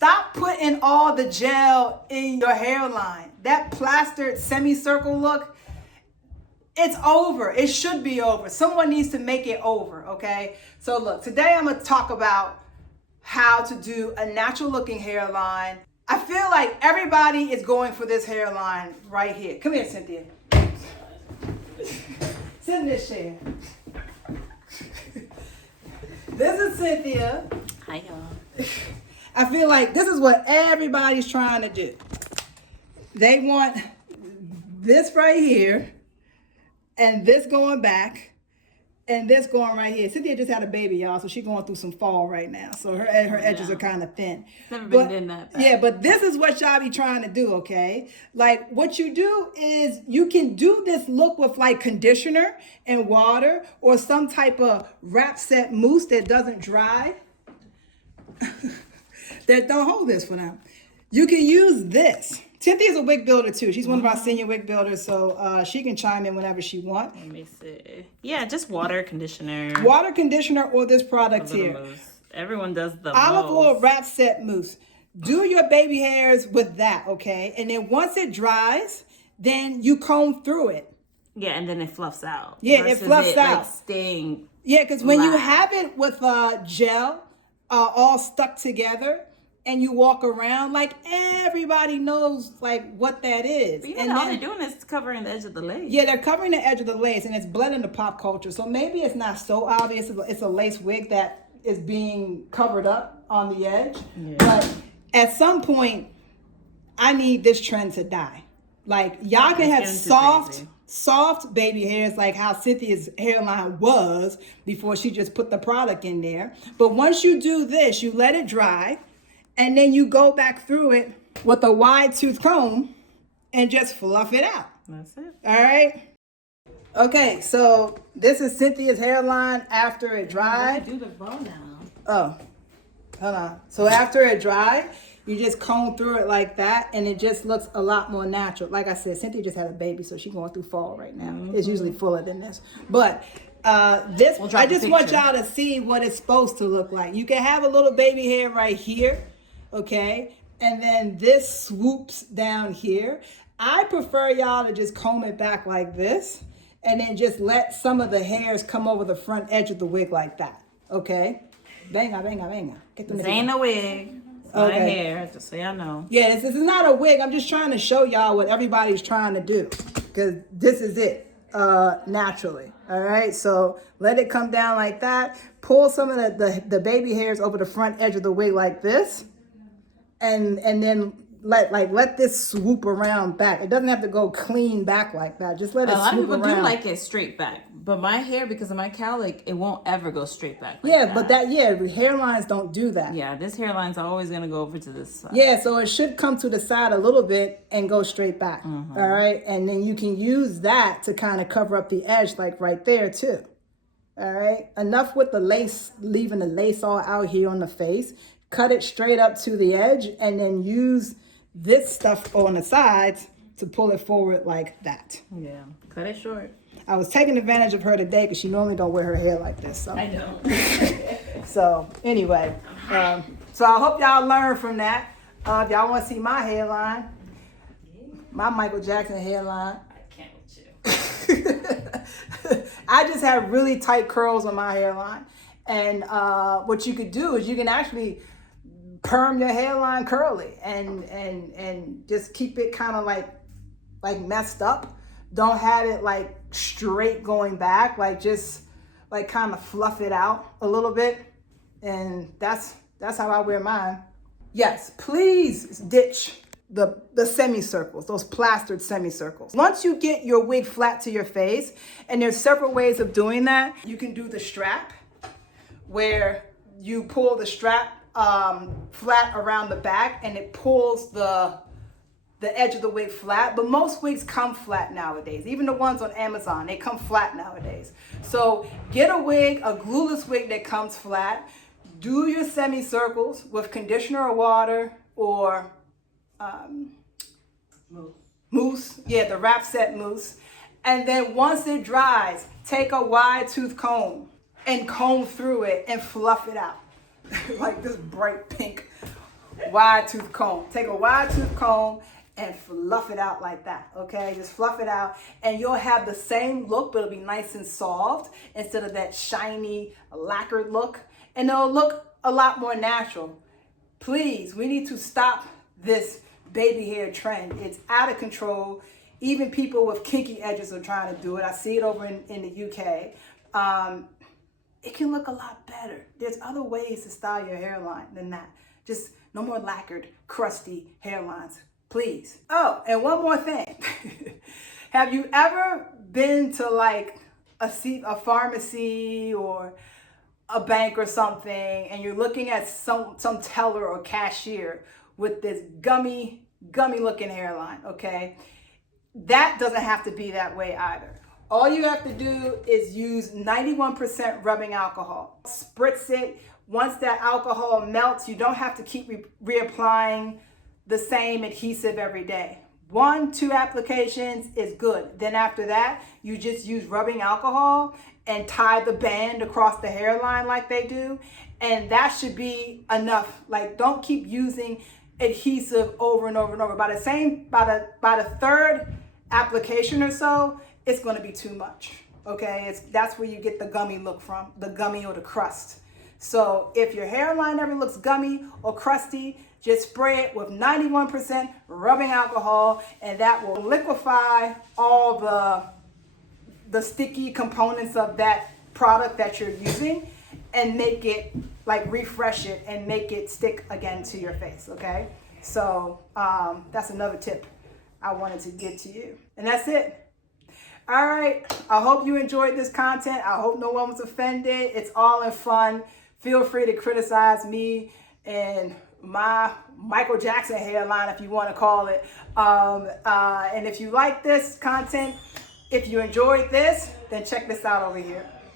Stop putting all the gel in your hairline. That plastered semicircle look, it's over. It should be over. Someone needs to make it over, okay? So look, today I'm gonna talk about how to do a natural looking hairline. I feel like everybody is going for this hairline right here. Come here, Cynthia. Sit in this chair. This is Cynthia. Hi, y'all. I feel like this is what everybody's trying to do. They want this right here, and this going back, and this going right here. Cynthia just had a baby, y'all, so she's going through some fall right now. So her edges are kind of thin. Never been doing that. Yeah, but this is what y'all be trying to do, okay? Like, what you do is you can do this look with like conditioner and water or some type of wrap set mousse that doesn't dry. That don't hold this for now. You can use this. Cynthia's a wig builder too. She's one of our senior wig builders, so she can chime in whenever she wants. Let me see. Yeah, just water, conditioner. Water, conditioner, or this product here. Mousse. Everyone does the olive oil wrap set mousse. Do your baby hairs with that, okay? And then once it dries, then you comb through it. Yeah, and then it fluffs out. Yeah, it fluffs out. Like staying. Yeah, because when you have it with gel all stuck together, and you walk around, like everybody knows like what that is. But and all then, they're doing is covering the edge of the lace. Yeah, they're covering the edge of the lace, and it's bled into pop culture. So maybe it's not so obvious. It's a lace wig that is being covered up on the edge. Yeah. But at some point, I need this trend to die. Like, y'all can have soft baby hairs like how Cynthia's hairline was before she just put the product in there. But once you do this, you let it dry, and then you go back through it with a wide tooth comb and just fluff it out. That's it. All right. Okay, so this is Cynthia's hairline after it dried. Do the bow now. Oh, hold on. So after it dried, you just comb through it like that, and it just looks a lot more natural. Like I said, Cynthia just had a baby, so she's going through fall right now. Mm-hmm. It's usually fuller than this. But I just want y'all to see what it's supposed to look like. You can have a little baby hair right here. Okay, and then this swoops down here. I prefer y'all to just comb it back like this, and then just let some of the hairs come over the front edge of the wig like that. Okay, venga, venga, venga. This ain't a wig. It's my hair, just so y'all know. Yeah, this is not a wig. I'm just trying to show y'all what everybody's trying to do, because this is it naturally. All right, so let it come down like that. Pull some of the baby hairs over the front edge of the wig like this. And then let this swoop around back. It doesn't have to go clean back like that. Just let it swoop around. A lot of people do like it straight back, but my hair, because of my cowlick, it won't ever go straight back. Like but hairlines don't do that. Yeah, this hairline's always gonna go over to this side. Yeah, so it should come to the side a little bit and go straight back. Mm-hmm. All right, and then you can use that to kind of cover up the edge, like right there too. All right, enough with the lace, leaving the lace all out here on the face. Cut it straight up to the edge, and then use this stuff on the sides to pull it forward like that. Yeah, cut it short. I was taking advantage of her today because she normally don't wear her hair like this. So. I know. So anyway, so I hope y'all learn from that. If y'all want to see my hairline, my Michael Jackson hairline. I can't with you. I just have really tight curls on my hairline. And what you could do is you can actually perm your hairline curly and just keep it kind of like messed up. Don't have it like straight going back, like just like kind of fluff it out a little bit. And that's how I wear mine. Yes, please ditch the semicircles, those plastered semicircles. Once you get your wig flat to your face, and there's several ways of doing that. You can do the strap, where you pull the strap flat around the back, and it pulls the edge of the wig flat. But most wigs come flat nowadays. Even the ones on Amazon, they come flat nowadays. So get a wig, a glueless wig that comes flat. Do your semicircles with conditioner or water or mousse. Yeah, the wrap set mousse. And then once it dries, take a wide tooth comb and comb through it and fluff it out. Like this bright pink wide tooth comb. Take a wide tooth comb and fluff it out like that, okay? Just fluff it out and you'll have the same look, but it'll be nice and soft instead of that shiny, lacquered look. And it'll look a lot more natural. Please, we need to stop this baby hair trend. It's out of control. Even people with kinky edges are trying to do it. I see it over in the UK. It can look a lot better. There's other ways to style your hairline than that. Just no more lacquered, crusty hairlines, please. Oh, and one more thing. Have you ever been to like a pharmacy or a bank or something and you're looking at some teller or cashier with this gummy looking hairline, okay? That doesn't have to be that way either. All you have to do is use 91% rubbing alcohol. Spritz it. Once that alcohol melts, you don't have to keep reapplying the same adhesive every day. 1-2 applications is good. Then after that, you just use rubbing alcohol and tie the band across the hairline like they do. And that should be enough. Like, don't keep using adhesive over and over and over. By the third application or so, it's going to be too much. Okay, that's where you get the gummy look from, the gummy or the crust. So if your hairline ever looks gummy or crusty, just spray it with 91% rubbing alcohol, and that will liquefy all the sticky components of that product that you're using and make it, like, refresh it and make it stick again to your face, okay? So that's another tip I wanted to give to you. And that's it. All right, I hope you enjoyed this content. I hope no one was offended. It's all in fun. Feel free to criticize me and my Michael Jackson hairline, if you want to call it. And if you like this content, if you enjoyed this, then check this out over here.